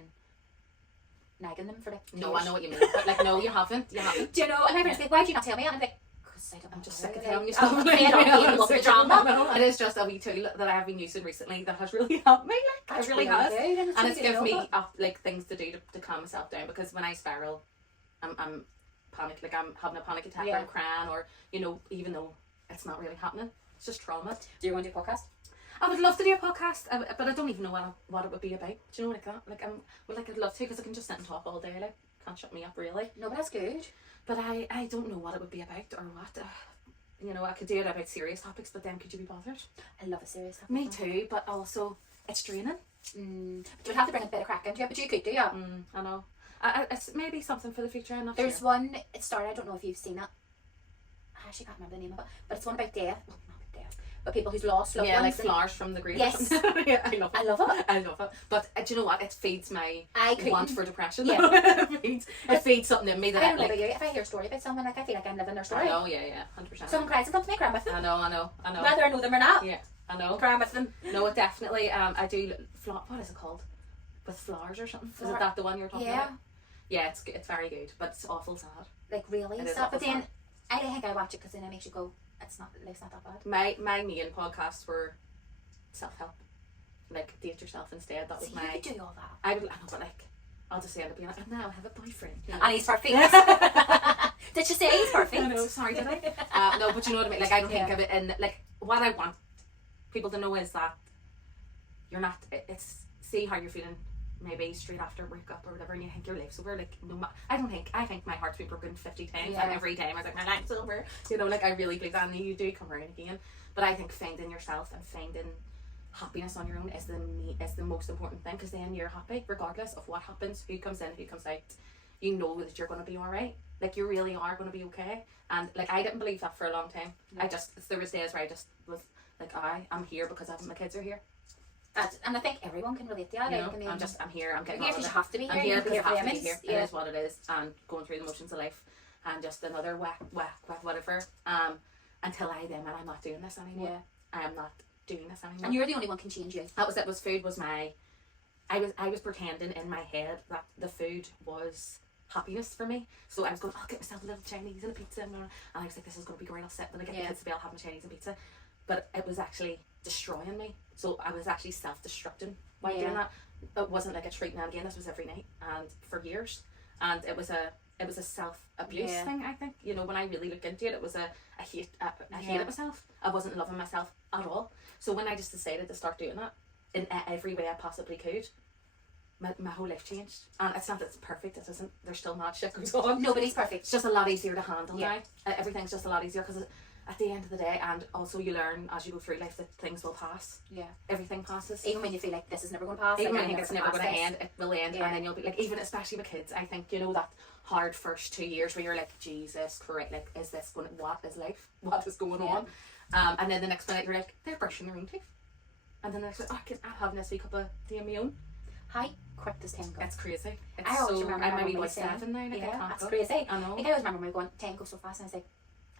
nagging them for like. No, years. I know what you mean, but like no, you haven't. You haven't. Do you know? And my friends like, why do you not tell me? And I'm like, because I don't. I'm want just to sick of bother telling you them. stuff. I'm fed up being up the drama. It is just a wee tool that I have been using recently that has really helped me. Like That's it really really has, good, and it's easy to given know me about. like things to do to calm myself down because when I spiral, I'm panicked. Like I'm having a panic attack or Yeah. I'm crying or you know even though it's not really happening, it's just trauma. Do you want to do a podcast? I would love to do a podcast, but I don't even know what it would be about. Do you know like that? Like I'd love to because I can just sit and talk all day. Like can't shut me up really. No, but that's good. But I don't know what it would be about or what. You know, I could do it about serious topics, but then could you be bothered? I love a serious topic. Me too, but also it's draining. But you would have to bring a bit of crack into it, but you could do it. I know. It's maybe something for the future. I'm not There's sure. one, it started, I don't know if you've seen it. I actually can't remember the name of it, but it's one about death. Well, not about death, but people who's lost loved Yeah, like ones. and- flowers from the grave. Yes. Or something. Yeah, I love it. I love it. I love it. But do you know what? It feeds my I couldn't. want for depression. Yeah. it feeds something in me that I don't know like. about you. If I hear a story about someone, like I feel like I'm living their I story. know, yeah, 100%. Someone cries and comes to me, crying with them. I know. Whether I know them or not, Yeah, I know. crying with them. No, it definitely. I do. What is it called? With flowers or something? Is it that the one you're talking Yeah. about? Yeah, it's very good, but it's awful sad. Like really It is stuff. But awful then sad. I don't think I watch it because then it makes you go, life's not that bad. My main podcasts were self-help, like date yourself instead. That was See, my. you could do all that. I know, but like, I'll just end up being like, oh, now I have a boyfriend. You know? And he's perfect. Did you say he's perfect? I know, sorry, did I? No, but you know what I mean. Like, I don't think Yeah. of it in like what I want people to know is that you're not. It's see how you're feeling. Maybe straight after a breakup or whatever, and you think your life's over. Like, no, I think my heart's been broken 50 times, Yeah. and every time I was like, my life's over. You know, like I really believe that, and you do come around again. But I think finding yourself and finding happiness on your own is the most important thing, because then you're happy regardless of what happens, who comes in, who comes out. You know that you're going to be all right. Like you really are going to be okay. And like I didn't believe that for a long time. Yeah. There was days where I just was like, I'm here because my kids are here. And I think everyone can relate to that. You Like, know, I mean, I'm here. I'm getting you're on here with because it. you have to be here. I'm here you because I for have to them. be here. Yeah. It is what it is, and going through the motions of life, and just another whack, whatever. Until I'm not doing this anymore. Yeah. I am not doing this anymore. And you're the only one can change you. That was it. Was food was my. I was pretending in my head that the food was happiness for me. So I was going, I'll get myself a little Chinese and a pizza, and I was like, this is going to be great. I'll sit when I get the kids to be, I'll have my Chinese and pizza. But it was actually destroying me. So I was actually self-destructing while doing that. It wasn't like a treat now and again. This was every night and for years. And it was a self-abuse thing, I think. You know, when I really looked into it, it was I hated myself. I wasn't loving myself at all. So when I just decided to start doing that in every way I possibly could, my whole life changed. And it's not that it's perfect, it isn't. There's still mad shit goes on. Nobody's perfect. It's just a lot easier to handle Yeah. now. Everything's just a lot easier because at the end of the day, and also you learn as you go through life that things will pass. Yeah. Everything passes. Even when you feel like this is never going to pass. Even like, when you think it's never going to end, it will end. Yeah. And then you'll be like, even especially with kids, I think, you know, that hard first 2 years where you're like, Jesus Christ, like, is this going to, what is life? What is going on? And then the next minute you're like, they're brushing their own teeth. And then the next minute, I'll have this wee cup of tea on my own. How quick does time go? It's crazy. It's I always so, remember I'm maybe when we about saying, 7 now, like I can't that's go. crazy. I know. Like I always remember when we were going, time goes so fast, and I was like,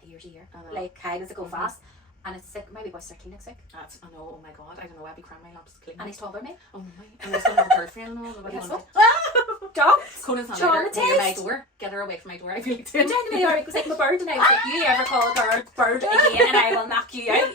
a year's a year. I know. Like, how does it go fast? And it's like, maybe about 13 next week. That's, I know, oh my god, I don't know, I'd be crying my lamps clean. And he's taller than me. Oh my, and he's going to have a girlfriend and all. Nobody Guess wants what? it. Don't! Conan's not near my Traumatized. door. Get her away from my door, I feel like You're doing. telling me it was like my bird, and I was like, you ever call a bird again, and I will knock you out.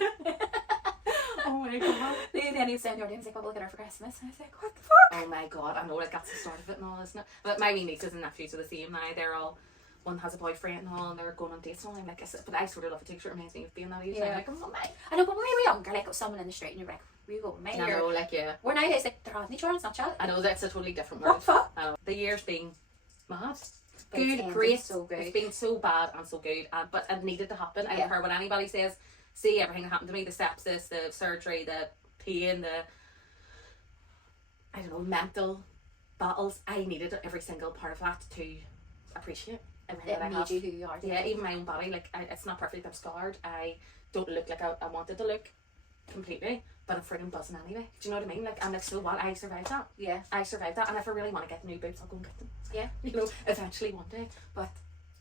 Oh my god. Then he was saying, he was like, well, we'll get her for Christmas. And I was like, what the fuck? Oh my god, I know, like that's the start of it and all, isn't it? But my wee nieces and nephews are the same now. They're all, one has a boyfriend and all, and they're going on dates and all. I'm like, but I sort of love it too, 'cause it reminds me of being that age. Yeah. I'm like, oh my. I know, but when we were younger, like, someone in the street, and you're like, where you going, mate? I know, like, yeah. We're nowadays, like, they're on each other, it's not chat. I know, that's a totally different What world. the fuck? I know. The year's been mad. But it's Good, ended great. so good. It's been so bad and so good, but it needed to happen. I Yeah. don't care what anybody says. See everything that happened to me, the sepsis, the surgery, the pain, the, I don't know, mental battles. I needed every single part of that to appreciate everything It that I made have. you who you are. Yeah, even my own body, like, it's not perfect, I'm scarred. I don't look like I wanted to look completely, but I'm friggin' buzzing anyway. Do you know what I mean? Like, I'm like, so what? I survived that. Yeah. I survived that, and if I really want to get new boobs, I'll go and get them. Yeah. You know, eventually one day. But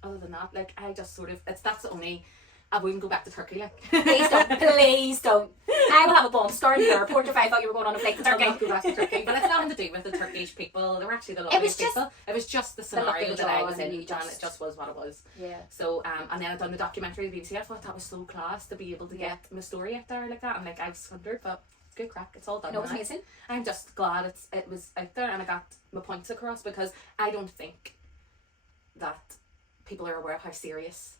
other than that, like, I just sort of, that's the only, I wouldn't go back to Turkey, like. Please don't. Please don't. I will have a bomb store in the airport if I thought you were going on a flight to I'll Turkey. not go back to Turkey, but it's nothing to do with the Turkish people. They were actually the was loveliest just people. It was just the the luck of scenario the that I draw was in, and you and just- it just was what it was. Yeah. So, and then I done the documentary with the BBC. I thought that was so class to be able to Yeah. get my story out there like that. I'm like, I was wondered, but good crack. It's all done. No, it's now. amazing. I'm just glad it was out there and I got my points across, because I don't think that people are aware of how serious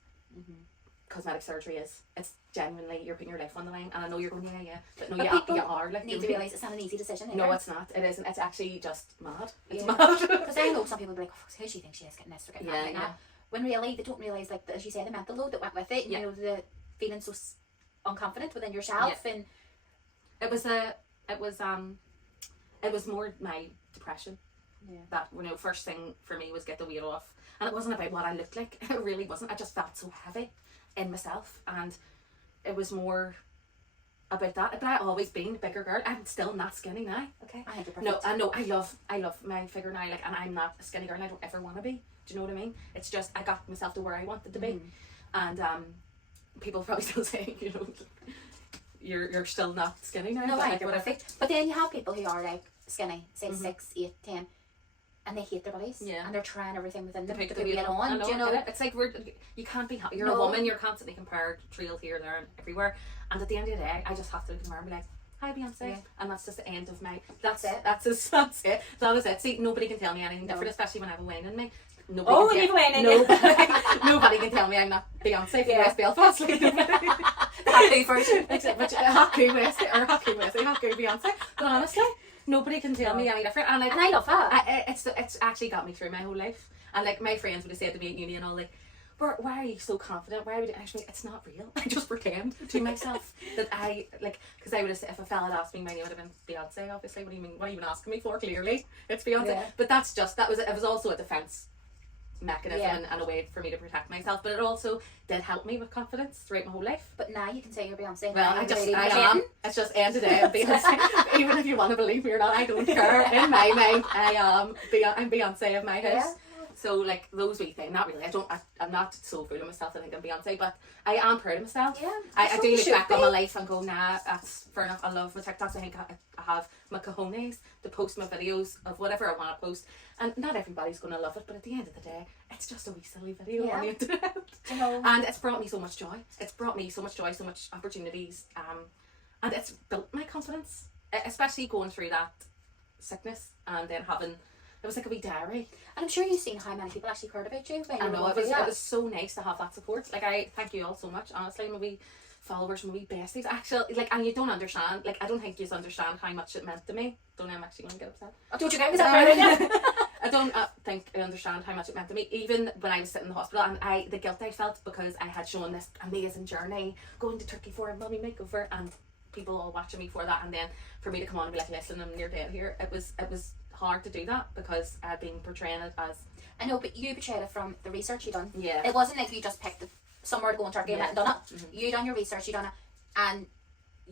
cosmetic surgery is. It's genuinely, you're putting your life on the line, and I know you're going, yeah, but no, But you people are. Like, Need you're to realise it's not an easy decision. no, it's not. It isn't. It's actually just mad. It's Yeah. mad. Because I know some people be like, oh, who do you think she is getting this or getting that Yeah, like yeah. that? When really they don't realise, like, as you say, the mental load that went with it. Yeah. You know, the feeling so unconfident within yourself, and It was more my depression. Yeah. That, you know, first thing for me was get the weight off, and it wasn't about what I looked like. It really wasn't. I just felt so heavy in myself, and it was more about that. But I've always been a bigger girl. I'm still not skinny now. Okay. I think you're No, perfect. I know. I love my figure now. Like, and I'm not a skinny girl. And I don't ever want to be. Do you know what I mean? It's just I got myself to where I wanted to be, and people probably still say, you know, you're still not skinny now. No, but I like, think you're whatever. perfect. But then you have people who are like skinny, say 6, 8, 10, and they hate their bodies. Yeah. And they're trying everything within them to the put weight it I on. know, Do you I know? get it. It's like you can't be happy. You're No. a woman. You're constantly compared, trailed here, there, and everywhere. And at the end of the day, I just have to look in the mirror and be like, "Hi, Beyonce," Yeah. and that's just the end of my. That's it. That's it. That is it. See, nobody can tell me anything No. different, especially when I have a wine in me. Nobody Oh, can when you tell- have a wine in you. Nobody can tell me I'm not Beyonce from Yeah. West Belfast. Like, nobody. Happy version. Except hockey Beyonce. But honestly, nobody can tell me any different. And like, And I love that. it's actually got me through my whole life. And like my friends would have said to me at uni and all, like, why are you so confident? Why would you actually? It's not real. I just pretend to myself that I like, because I would have said, if a fella had asked me, my name would have been Beyonce. Obviously, what do you mean? What are you even asking me for? Clearly, it's Beyonce. Yeah. But that's just it was also a defense mechanism Yeah. and a way for me to protect myself. But it also did help me with confidence throughout my whole life. But now you can say you're Beyonce. Well, now I you're really am. pretending. It's just end of the day. I'm Beyonce. Even if you want to believe me or not, I don't care. In my mind, I'm Beyonce of my house. Yeah. So like those wee things, not really. I'm not so full of myself. I think I'm Beyonce, but I am proud of myself. Yeah, I so do you look should back on be. my life and go, nah, that's fair enough. I love my TikToks. I think I have my cojones to post my videos of whatever I want to post, and not everybody's going to love it. But at the end of the day, it's just a wee silly video on the Yeah. internet. You know. And it's brought me so much joy. It's brought me so much joy, so much opportunities. And it's built my confidence, especially going through that sickness and then having, it was like a wee diary. And I'm sure you've seen how many people actually heard about you when you I were know, going it through was that. so nice to have that support. Like, I thank you all so much, honestly. My wee followers, my wee besties. Actually, like, and you don't understand. Like, I don't think you understand how much it meant to me. Don't know, I'm actually going to get upset. Oh, don't you guys? Is that right? I don't think I understand how much it meant to me. Even when I was sitting in the hospital, and the guilt I felt because I had shown this amazing journey, going to Turkey for a mummy makeover, and people all watching me for that, and then for me to come on and be like, listen, I'm near dead here. It was hard to do that because I'd been portraying it as. I know, but you portrayed it from the research you done. Yeah. It wasn't like you just picked somewhere to go in Turkey and done it. Mm-hmm. You done your research, you done it, and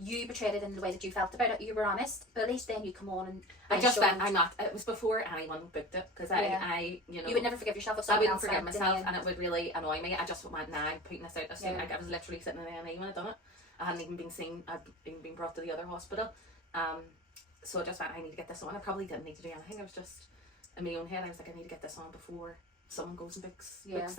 you portrayed it in the way that you felt about it. You were honest, but at least then you come on and. I just went. I'm not. It was before anyone booked it because I you know. You would never forgive yourself if I someone wouldn't else forgive went myself, and it would really annoy me. I just went, nah, I'm putting this out. As soon, like, I was literally sitting in the A&E when I'd done it. I hadn't even been seen. I'd been brought to the other hospital. So I just went, I need to get this on. I probably didn't need to do anything. I was just in my own head. I was like, I need to get this on before someone goes and books this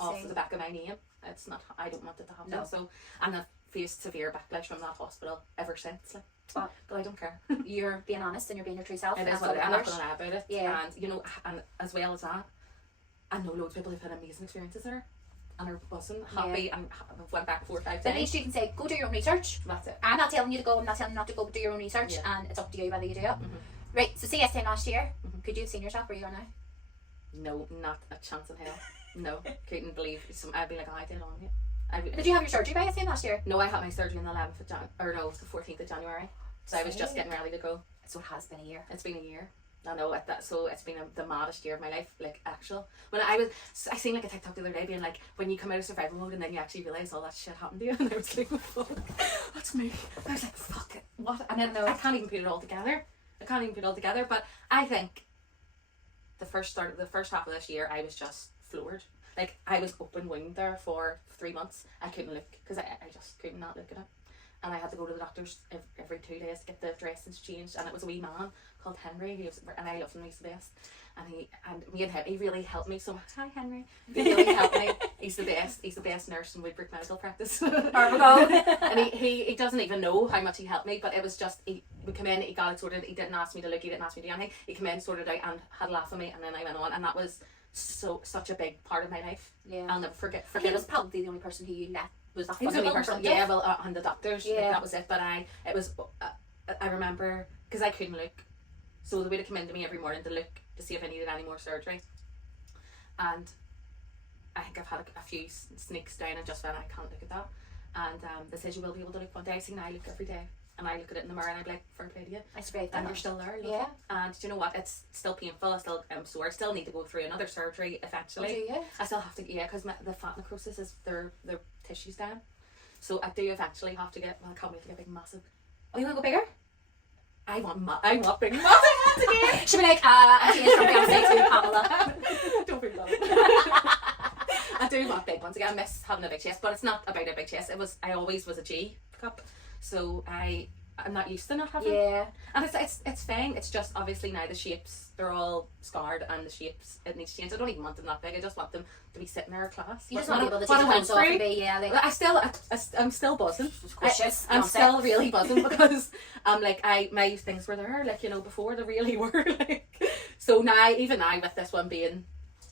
off the back of my name. It's not. I don't want it to happen. No. So, and I've faced severe backlash from that hospital ever since. Like, but I don't care. You're being honest and you're being your true self. It is what it is. I'm not going to lie about it. Yeah. And you know, and as well as that, I know loads of people who've had amazing experiences there, and are wasn't happy and went back 4 or 5 times. But at least you can say, go do your own research. That's it. I'm not telling you to go. I'm not telling you not to go. But do your own research, and it's up to you whether you do it. Mm-hmm. Right. So CS time last year. Could you have seen yourself where you are now? No, not a chance in hell. No, couldn't believe. I'd be like, oh, I did on it. Did you have your surgery by CS time last year? No, I had my surgery on the 11th of the 14th of January. So I was just getting ready to go. So it has been a year. It's been a year. I know so it's been the maddest year of my life. Like, actual. When I seen like a TikTok the other day being like, when you come out of survival mode and then you actually realise all that shit happened to you, and I was like, fuck, that's me. I was like, fuck it, what? And then I can't even put it all together. But I think the first half of this year, I was just floored. Like, I was open wound there for 3 months. I couldn't look because I just could not look at it. And I had to go to the doctors every 2 days to get the dressings changed. And it was a wee man called Henry, and I love him, he's the best. And he really helped me so much. Hi, Henry. He really helped me. He's the best nurse in Woodbrook Medical Practice. And he doesn't even know how much he helped me, but it was just, he would come in, he got it sorted, he didn't ask me to look, he didn't ask me to do anything. He came in, sorted it out, and had a laugh at me, and then I went on, and that was such a big part of my life. Yeah. I'll never forget. He was probably the only person who you let. Was that he was the only person, and the doctors, that was it. But I remember, because I couldn't look, so they would come into me every morning to look to see if I needed any more surgery, and I think I've had a few sneaks down and just went, I can't look at that, and they said you will be able to look one day. I seen I look every day, and I look at it in the mirror and I'm like, fair play to you. I swear, and you're still there. Yeah. And do you know what? It's still painful. I'm sore. I still need to go through another surgery eventually. Oh, do you? I still have to, because the fat necrosis is their tissues down. So I do eventually have to get. Well, I can't wait to get big, massive. Oh, you want to go bigger? I want big, massive ones again. She'll be like, I'm changed from Beyonce to Pamela. Don't be that. I do want big ones again. I miss having a big chest, but it's not about a big chest. I always was a G cup, so I'm not used to not having. Yeah. And it's fine. It's just obviously now the shapes, they're all scarred, and the shapes, it needs to change. I don't even want them that big. I just want them to be sitting in our class. You just want to be able to take your hands off and be, I'm still buzzing. I'm still really buzzing because my things were there, before they really were, so now, even now with this one being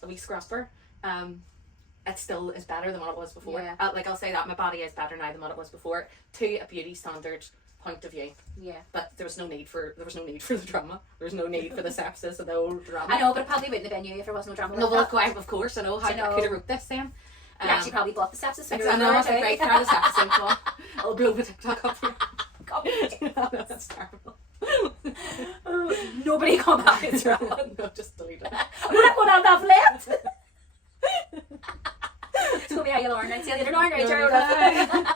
a wee scrapper, it still is better than what it was before. Yeah. I'll say that my body is better now than what it was before, to a beauty standard point of view. Yeah. But there was no need for the drama. There was no need for the sepsis and the old drama. I know, but it probably wouldn't have been you if there was no drama. No, well, of course, I know how I could have wrote this then. You actually probably bought the sepsis. I know, I was like, right, try the sepsis info. I'll blow the TikTok up here. That's terrible. Nobody come back and try. No, just delete it. I'm not going to have that left. It's going to be how you Lauren. I'd say later, Lauren.